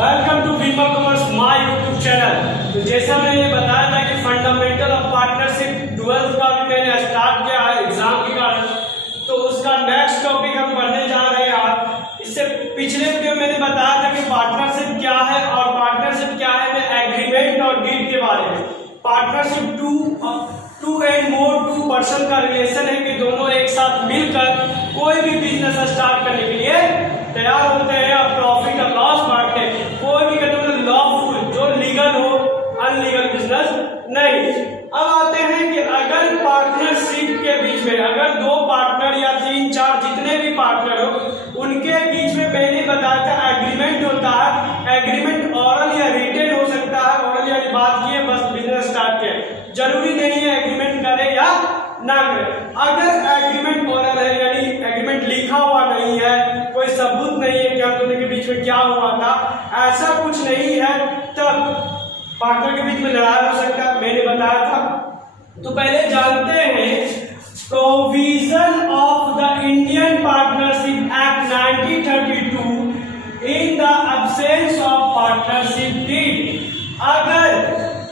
Welcome to बीमा commerce my YouTube channel. तो जैसा मैंने बताया था कि फंडामेंटल ऑफ पार्टनरशिप 12th का भी मैंने स्टार्ट किया है एग्जाम के कारण, तो उसका नेक्स्ट टॉपिक हम पढ़ने जा रहे हैं आज। इससे पिछले वीडियो मैंने बताया था कि पार्टनरशिप क्या है और पार्टनरशिप क्या है में एग्रीमेंट और डीड के बारे में। Partnership two and more two person का रिलेशन है कि दोनों एक साथ मिलकर कोई भी बिजनेस स्टार्ट करने के लिए तैयार होते हैं और प्रॉफिट और लॉस बांटते हैं। कोई भी कहते हैं लॉफुल, जो लीगल हो, अनलीगल बिजनेस नहीं। अब आते हैं कि अगर पार्टनरशिप के बीच में अगर दो पार्टनर या 3-4 जितने भी पार्टनर हो उनके बीच में पहले बताया था एग्रीमेंट होता है। एग्रीमेंट ऑरल या रिटेन हो सकता है। ऑरल यानी बात किए बस बिजनेस स्टार्ट किया, जरूरी नहीं है एग्रीमेंट करे या ना करे। अगर एग्रीमेंट ऑरल है यानी एग्रीमेंट लिखा हुआ नहीं है, कोई सबूत नहीं है कि हम दोनों के बीच में क्या हुआ था, ऐसा कुछ नहीं है, तब पार्टनर के बीच में लड़ाई हो सकता है। मैंने बताया था। तो पहले जानते हैं provision of the Indian partnership act 1932 in the absence of partnership deed. अगर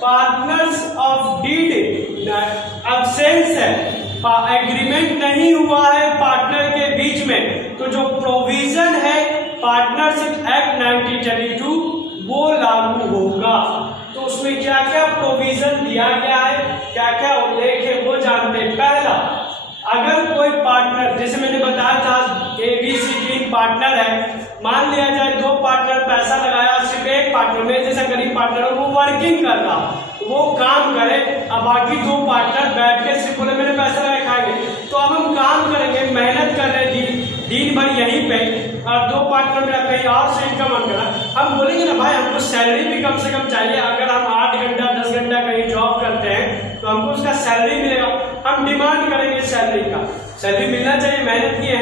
पार्टनर्स ऑफ डीड एब्सेंस है, एग्रीमेंट नहीं हुआ है पार्टनर के बीच में, तो जो प्रोविजन है पार्टनरशिप एक्ट 1932 वो लागू होगा। तो उसमें क्या क्या प्रोविजन दिया गया है, क्या क्या उल्लेख है वो जानते हैं। पहला, अगर कोई पार्टनर, जैसे मैंने बताया था ABCD पार्टनर है, मान लिया जाए दो पार्टनर पैसा लगाया, सिर्फ एक पार्टनर में जैसा गरीब पार्टनर हो वो वर्किंग कर रहा, वो काम करे, अब बाकी दो पार्टनर बैठ के सिर्फ बोले मैंने पैसा लगा खाएंगे। तो अब हम काम करेंगे, मेहनत कर रहे हैं दिन भर यहीं पे, और दो पार्टनर मेरा कहीं और से इनकम अर्न करा, हम बोलेंगे ना भाई हमको सैलरी भी कम से कम चाहिए। अगर हम 8 घंटा 10 घंटा कहीं जॉब करते हैं तो हमको उसका सैलरी मिलेगा, हम डिमांड करेंगे सैलरी का, सैलरी मिलना चाहिए, मेहनत की है।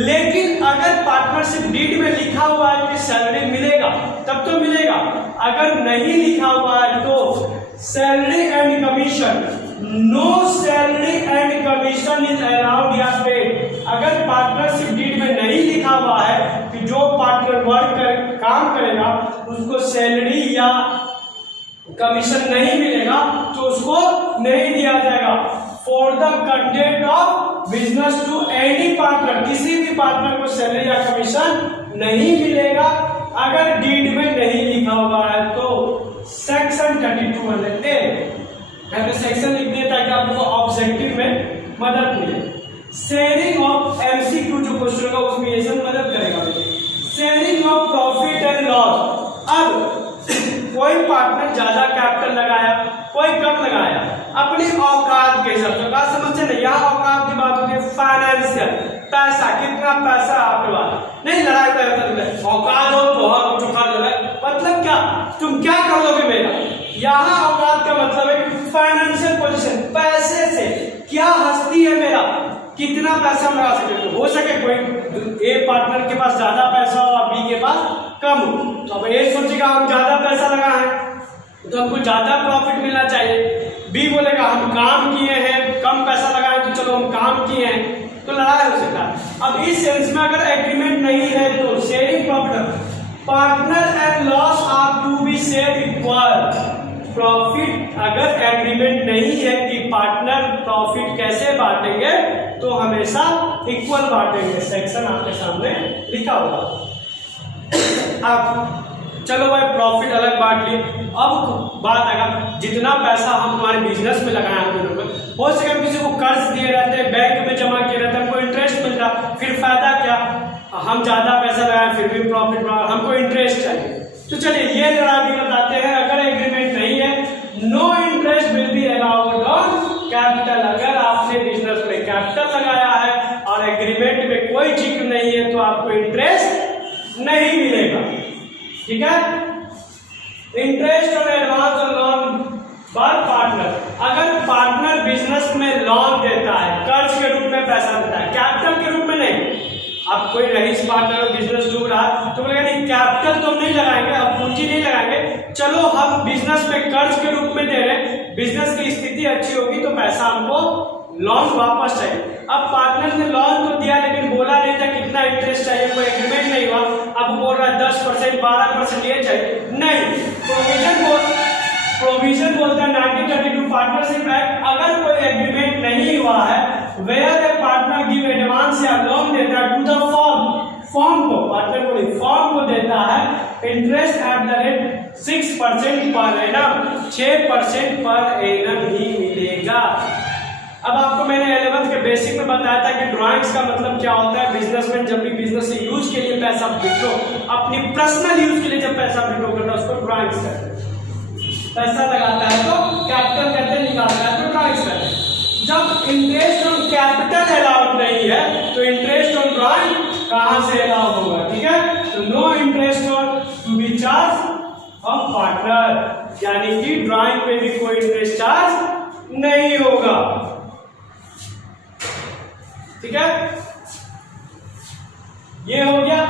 लेकिन अगर पार्टनरशिप डीड में लिखा हुआ है कि सैलरी मिलेगा तब तो मिलेगा, अगर नहीं लिखा हुआ है तो salary and commission, no salary and commission is allowed या पेड। अगर पार्टनरशिप डीड में नहीं लिखा हुआ है कि जो पार्टनर वर्क कर काम करेगा उसको सैलरी या कमीशन नहीं मिलेगा तो उसको नहीं दिया जाएगा। For the content of business to any partner, किसी भी पार्टनर को सैलरी या कमीशन नहीं मिलेगा अगर डीड में नहीं लिखा हुआ है। तो सेक्शन 32A सेक्शन लिख दिया ताकि आपको ऑब्जेक्टिव में मदद मिले। शेयरिंग ऑफ MCQ जो क्वेश्चन होगा उसमें ये सब मदद करेगा। Sharing of profit and loss. अब कोई पार्टनर ज्यादा कैपिटल लगाया, कोई कम लगाया, अपनी औकात के हिसाब से, बात समझते ना, यहाँ औकात की बात होती है फाइनेंशियल, पैसा, कितना पैसा आपके पास, नहीं लड़ाई का औकात हो तो हाँ कुछ खा ले, मतलब क्या तुम क्या कर लोगे मेरा। यहाँ औकात का मतलब है फाइनेंशियल पोजीशन, पैसे से क्या हस्ती है मेरा, कितना पैसा हम लगा सके। तो हो सके कोई ए पार्टनर के पास ज्यादा पैसा हो और बी के पास कम हो, तो अब ए सोचेगा हम ज्यादा पैसा लगाए तो हमको ज्यादा प्रॉफिट मिलना चाहिए। बी बोलेगा हम काम किए हैं, कम पैसा लगाए तो चलो हम काम किए हैं, तो लड़ाई हो सकता है। अब इस सेंस में अगर एग्रीमेंट नहीं है तो sharing profit, partner and loss are to be share equal. Profit अगर एग्रीमेंट नहीं है कि पार्टनर प्रॉफिट कैसे बांटेंगे तो हमेशा इक्वल बांटेंगे। सेक्शन आपके सामने लिखा होगा। अब चलो भाई प्रॉफिट अलग बांट लिए, अब बात आएगा जितना पैसा हम हमारे बिजनेस में लगाए हम लोगों को, हो सके हम किसी को कर्ज दिए रहते हैं, बैंक में जमा किए रहते हैं, हमको इंटरेस्ट मिलता, फिर फायदा क्या, हम ज्यादा पैसा लगाए फिर भी प्रॉफिट, हमको इंटरेस्ट चाहिए। तो चलिए ये लड़ाई भी बताते हैं। अगर एग्रीमेंट नहीं है, no interest will be allowed on capital. अगर आपने बिजनेस में कैपिटल लगाया है और एग्रीमेंट में कोई जिक्र नहीं है तो आपको इंटरेस्ट नहीं मिलेगा, ठीक है। इंटरेस्ट ऑन एडवांस और लोन पर पार्टनर, अगर पार्टनर बिजनेस में लोन देता है, कर्ज के रूप में पैसा देता है, कैपिटल के रूप में नहीं। अब कोई रईस पार्टनर बिजनेस डूब रहा तो बोलेगा नहीं कैपिटल तो हम नहीं लगाएंगे, अब पूंजी नहीं लगाएंगे, चलो हम बिजनेस में कर्ज के रूप में दे रहे हैं, बिजनेस की स्थिति अच्छी होगी तो पैसा हमको लोन वापस चाहिए। अब पार्टनर ने लोन तो दिया लेकिन बोला नहीं था कितना इंटरेस्ट चाहिए, कोई एग्रीमेंट नहीं हुआ। अब बोल रहा है 10% 12% ये चाहिए, नहीं। प्रोविजन बोलता है 1932 पार्टनरशिप एक्ट, अगर कोई एग्रीमेंट नहीं हुआ है, where a partner give advance या लोन देता है टू द फॉर्म को, पार्टनर को नहीं फॉर्म को देता है interest at the rate 6% per annum, 6% per annum ही मिलेगा। अब आपको मैंने 11th के बेसिक में बताया था कि ड्राइंग्स का मतलब क्या होता है। बिजनेसमैन जब भी बिजनेस से यूज के लिए पैसा विड्रॉ, अपनी पर्सनल यूज के लिए जब पैसा विड्रॉ करता है उसको ड्राइंग्स कहते हैं। पैसा लगाता है तो कैपिटल कहते हैं, निकालता है तो ड्राइंग्स कहते हैं। जब इंटरेस्ट ऑन कैपिटल अलाउड नहीं है तो इंटरेस्ट ऑन ड्राइंग कहां से अलाउ होगा, ठीक है। तो no interest on to be charge of partner, यानी कि ड्राइंग पे भी कोई इंटरेस्ट चार्ज नहीं होगा, ठीक है। ये हो गया।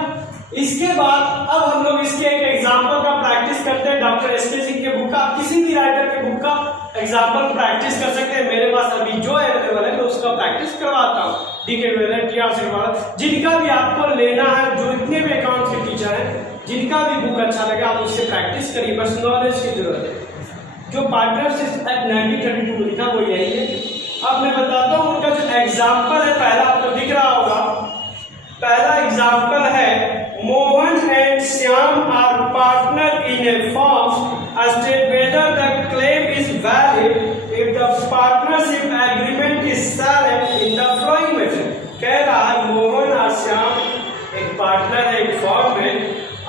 इसके बाद अब हम लोग इसके एक एग्जांपल का प्रैक्टिस करते हैं। डॉक्टर एसके सिंह के बुक का, किसी भी राइटर के बुक का एग्जांपल प्रैक्टिस कर सकते हैं। मेरे पास अभी जो अवेलेबल है तो उसका प्रैक्टिस करवाता हूँ। डीके टीआर से जिनका भी आपको लेना है, जो इतने भी अकाउंट के टीचर हैं, जिनका भी बुक अच्छा लगे आप उससे प्रैक्टिस करिए, बस नॉलेज की जरूरत है। जो पार्टनरशिप एक्ट 1932 में लिखा वो यही है। अब मैं बताता हूँ उनका जो एग्जाम्पल है, पहला आपको दिख रहा होगा। पहला एग्जाम्पल है Mohan and Shyam are partner in a firm, state whether the claim is valid if the partnership agreement is silent in the following method. कह रहा है मोहन और श्याम एक पार्टनर है एक फर्म में,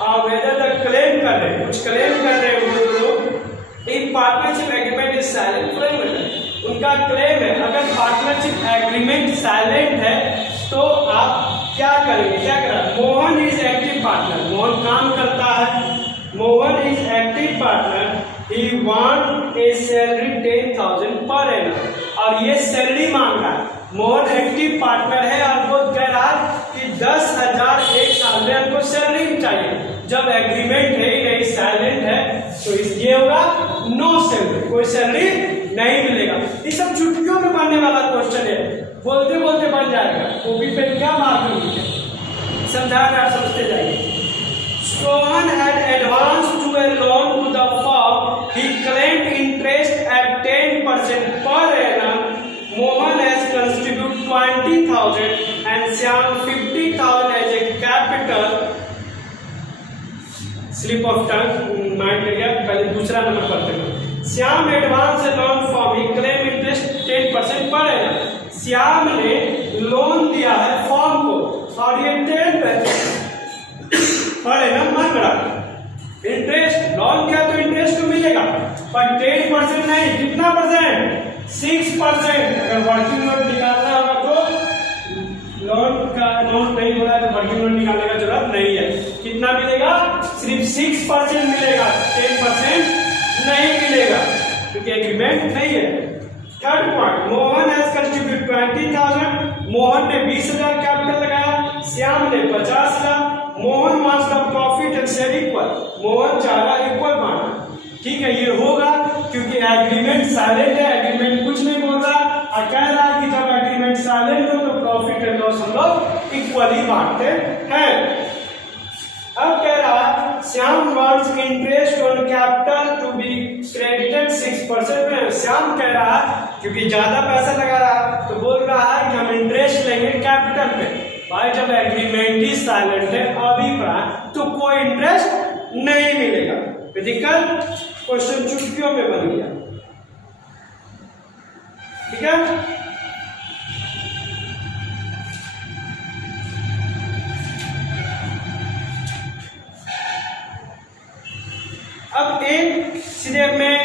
और वेदर द क्लेम कर रहे हैं, कुछ क्लेम कर रहे हैं वो लोग, एक partnership agreement is silent following method. उनका क्लेम है अगर पार्टनरशिप एग्रीमेंट साइलेंट है तो आप क्या करेंगे, क्या करें। Mohan is active partner, Mohan काम करता है, Mohan is active partner, he want a salary 10,000 per annum, और ये सैलरी मांग रहा है। मोहन एक्टिव पार्टनर है और वो कह रहा है कि 10,000 एक साल में हमको सैलरी चाहिए। जब एग्रीमेंट है ही नहीं, साइलेंट है, तो ये होगा नो सैलरी, कोई सैलरी नहीं मिलेगा। ये सब चुटकियों में बनने वाला क्वेश्चन है, बोलते बोलते बन जाएगा। कॉपी पे क्या मार्क मिलेगा, समझाना आप समझते जाइए। Sohan had advanced to a loan to the firm. He claimed interest at 10% per annum. Mohan has contributed 20,000 and Shyam 50,000 as a capital. Slip of tongue, mind में गया। पहले दूसरा नंबर पढ़ते हैं। श्याम एडवांस लोन फॉर्म, ही क्लेम इंटरेस्ट 10% पर annum. Shyam ने loan दिया है फॉर्म को और ये 10% पर एनम मांग रहा। इंटरेस्ट लोन क्या तो इंटरेस्ट तो मिलेगा, पर 10% नहीं, कितना परसेंट, 6%। अगर वर्किंग नोट निकालना होगा तो लोन का अमाउंट नहीं हो रहा है तो वर्किंग नोट निकालने का जरूरत नहीं है। कितना मिलेगा, सिर्फ 6% मिलेगा, 10% नहीं मिलेगा क्योंकि एग्रीमेंट नहीं है। Third point, Mohan has contribute 20,000, Mohan ने 20,000 कैपिटल लगाया, श्याम ने 50,000। Mohan wants the profit and share equal, Mohan चाह रहा इक्वल बांटना। ठीक है, ये होगा क्योंकि एग्रीमेंट साइलेंट है, एग्रीमेंट कुछ नहीं बोल रहा और कह रहा है कि जब एग्रीमेंट साइलेंट हो तो प्रॉफिट एंड लॉस हम लोग इक्वली बांटते हैं। अब कह रहा है Shyam wants interest on capital to be credited 6% में। श्याम कह रहा है क्योंकि ज्यादा पैसा लगा रहा तो बोल रहा है कि हम इंटरेस्ट लेंगे कैपिटल पे। भाई जब एग्रीमेंट ही साइलेंट है अभी पढ़ा तो कोई इंटरेस्ट नहीं मिलेगा। दिक्कत, क्वेश्चन चुटकियों में बन गया, ठीक है। अब एक सीधे मैं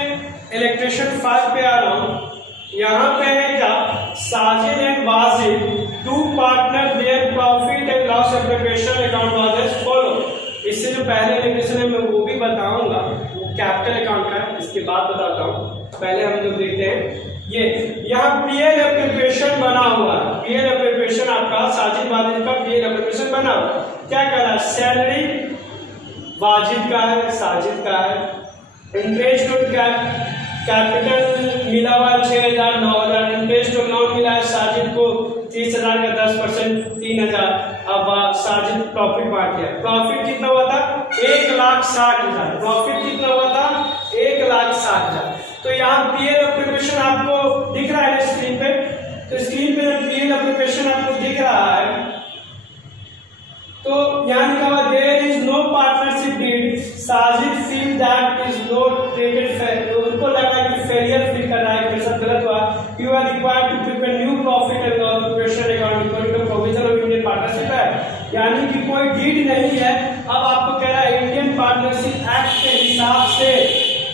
इलेक्ट्रेशन 5 पे आ रहा हूं। यहाँ पे है क्या, Sajid and Wajid two partner their profit and loss application account was as follow. इससे जो पहले इलेक्ट्रेशन है मैं वो भी बताऊंगा, वो कैपिटल अकाउंट का है, इसके बाद बताता हूँ। पहले हम लोग देखते हैं ये यहाँ पीएल एप्लीकेशन बना हुआ है। पीएल एप्लीकेशन आपका साजिद वाजिद का पीएल एप्लीकेशन बना हुआ। क्या कर रहा है, सैलरी वाजिद का है, साजिद का है, इंटरेस्ट ऑन कैपिटल मिला हुआ 6,000, 9,000, इंटरेस्ट और लोन मिला है साजिद को 30,000 का 10% 3,000। अब साजिद प्रॉफिट बांट गया। प्रॉफिट कितना हुआ था? 1,60,000। प्रॉफिट कितना हुआ था? 1,60,000। तो यहाँ पीएल ऑक्यूपेशन आपको दिख रहा है स्क्रीन पे। तो स्क्रीन पे पीएल ऑक्यूपेशन आपको दिख रहा है, तो यहाँ लिखा हुआ there is no partnership deed, Sajid feel that is not treated fair, उनको लगा कि फेलियर फील कर रहा है, मेरे साथ गलत हुआ। You are required to prepare new profit and loss occupation account according to provision of Indian partnership act, यानी कि कोई डीड नहीं है। अब आपको कह रहा है इंडियन पार्टनरशिप एक्ट के हिसाब से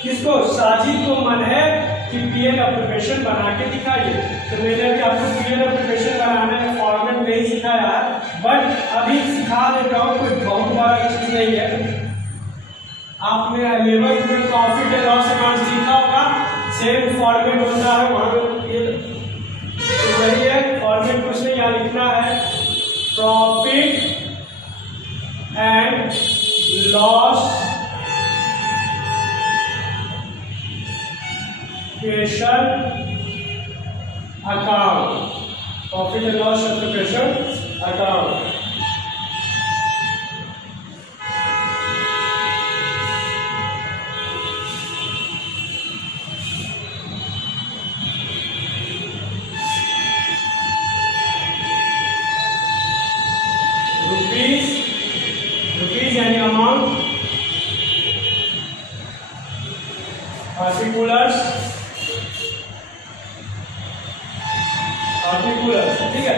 किसको? साजिद को मन है कि पीएल ऑक्यूपेशन बना के दिखाइए। तो मैंने अभी आपको पीएल ऑक्यूपेशन बनाने का फॉर्मेट नहीं सिखाया, बट अभी सिखा देता हूँ, कोई बहुत बड़ा चीज नहीं है। आपने 11th में प्रॉफिट एंड लॉस अकाउंट सीखा होगा, सेम फॉर्मेट होता है वहां पे। तो वही है फॉर्मेट, कुछ नहीं, यहाँ लिखना है profit and loss account, profit and loss account. Rupees यानी अमाउंट, पार्टिकुलर्स, ठीक है।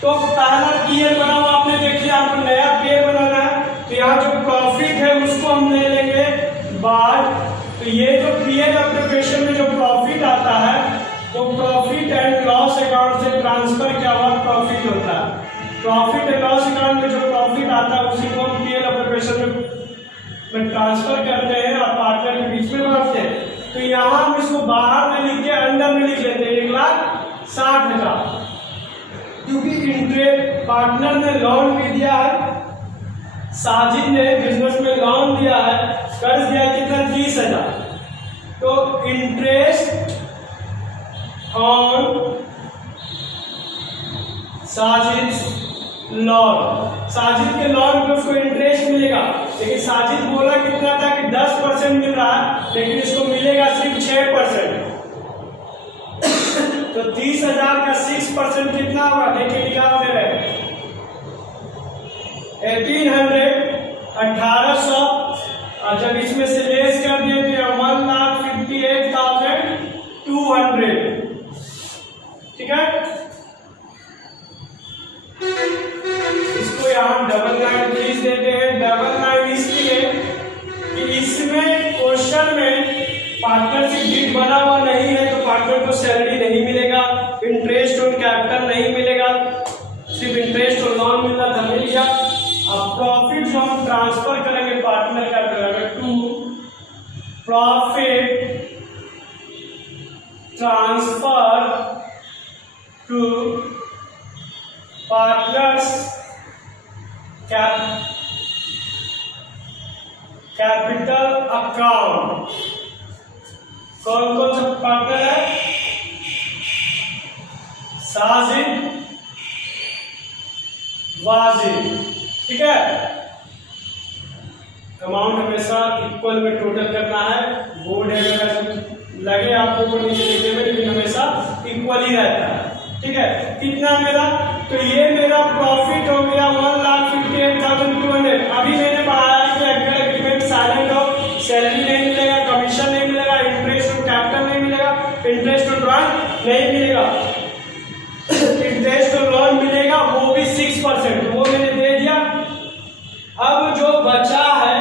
तो पहला पीएल बना हुआ आपने देख लिया, आपको नया पीएल बनाना है। तो यहाँ जो प्रॉफिट है उसको हम ले लेंगे बाद। तो ये जो पीएल ऑक्यूपेशन में जो प्रॉफिट आता है वो प्रॉफिट एंड लॉस अकाउंट से ट्रांसफर किया हुआ प्रॉफिट होता है। प्रॉफिट एंड लॉस अकाउंट में जो प्रॉफिट आता है उसी को हम पीएल ऑक्यूपेशन में ट्रांसफर करते हैं और पार्टनर के बीच में बांटते हैं। तो यहाँ हम इसको बाहर में लिख के अंदर में लिख लेते हैं 1,60,000, क्योंकि इंटरेस्ट पार्टनर ने लोन भी दिया है, साजिद ने बिजनेस में लोन दिया है, कर्ज दिया कितना? 30,000। तो interest on Sajid loan, Sajid के लोन पे उसको इंटरेस्ट मिलेगा, लेकिन साजिद बोला कितना था कि 10% मिल रहा है, लेकिन इसको मिलेगा सिर्फ 6%। तो 30,000 का 6% कितना होगा? देखिए निकाल दे रहे 1800, 1800, और जब इसमें से लेस कर दिए तो 1,58,200, ठीक है। इसको यहाँ 99 प्लीज देते हैं। 99 इसलिए कि इसमें क्वेश्चन में पार्टनरशिप डीड बना हुआ नहीं है, तो पार्टनर को सैलरी नहीं मिलेगा, इंटरेस्ट ऑन कैपिटल नहीं मिलेगा, सिर्फ इंटरेस्ट और लोन मिलना था, मिल गया। अब प्रॉफिट जो हम ट्रांसफर करेंगे partner capital to profit transfer to partners capital account. कौन कौन सा पार्टनर है? साजिद, वाजिद, ठीक है। अमाउंट हमेशा इक्वल में टोटल करना है, बोर्ड है लगे आपको ऊपर नीचे लिखने में, लेकिन हमेशा इक्वल ही रहता है, ठीक है। कितना मेरा? तो ये मेरा प्रॉफिट हो गया 1,58,200। अभी मैंने पढ़ाया कि अगर एग्रीमेंट साइलेंट हो, सैलरी नहीं मिलेगा, कमीशन नहीं मिलेगा, इंटरेस्ट और कैपिटल नहीं मिलेगा, इंटरेस्ट और लोन नहीं मिलेगा, इंटरेस्ट और लोन मिलेगा वो भी 6%, वो मैंने दे दिया। अब जो बचा है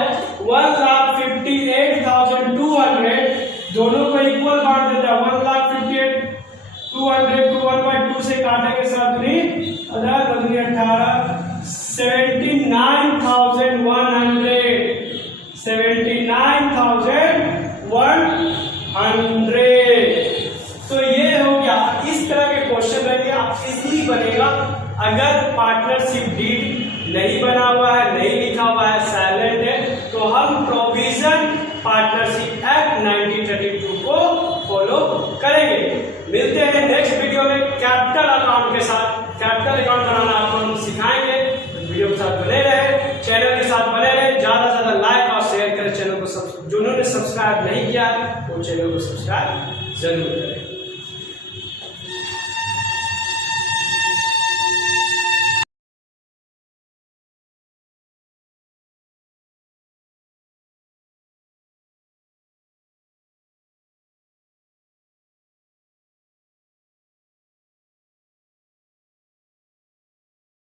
1,58,200, दोनों को इक्वल बांट देता है। 1,58,200 को 1/2 से काटेंगे साथ में 18 79,100, 79,100। तो ये हो गया। इस तरह के क्वेश्चन रहेंगे, आप इजली बनेगा। अगर पार्टनरशिप डीड नहीं बना हुआ है, नहीं लिखा हुआ है, साइलेंट है, तो हम प्रोविजन पार्टनरशिप एक्ट 1932 को मिलते हैं नेक्स्ट वीडियो में कैपिटल अकाउंट के साथ। कैपिटल अकाउंट बनाना आपको हम सिखाएंगे। तो वीडियो के साथ बने रहे, चैनल के साथ बने रहे, ज्यादा से ज्यादा लाइक और शेयर करें। चैनल को जिन्होंने सब्सक्राइब नहीं किया वो चैनल को सब्सक्राइब जरूर करें।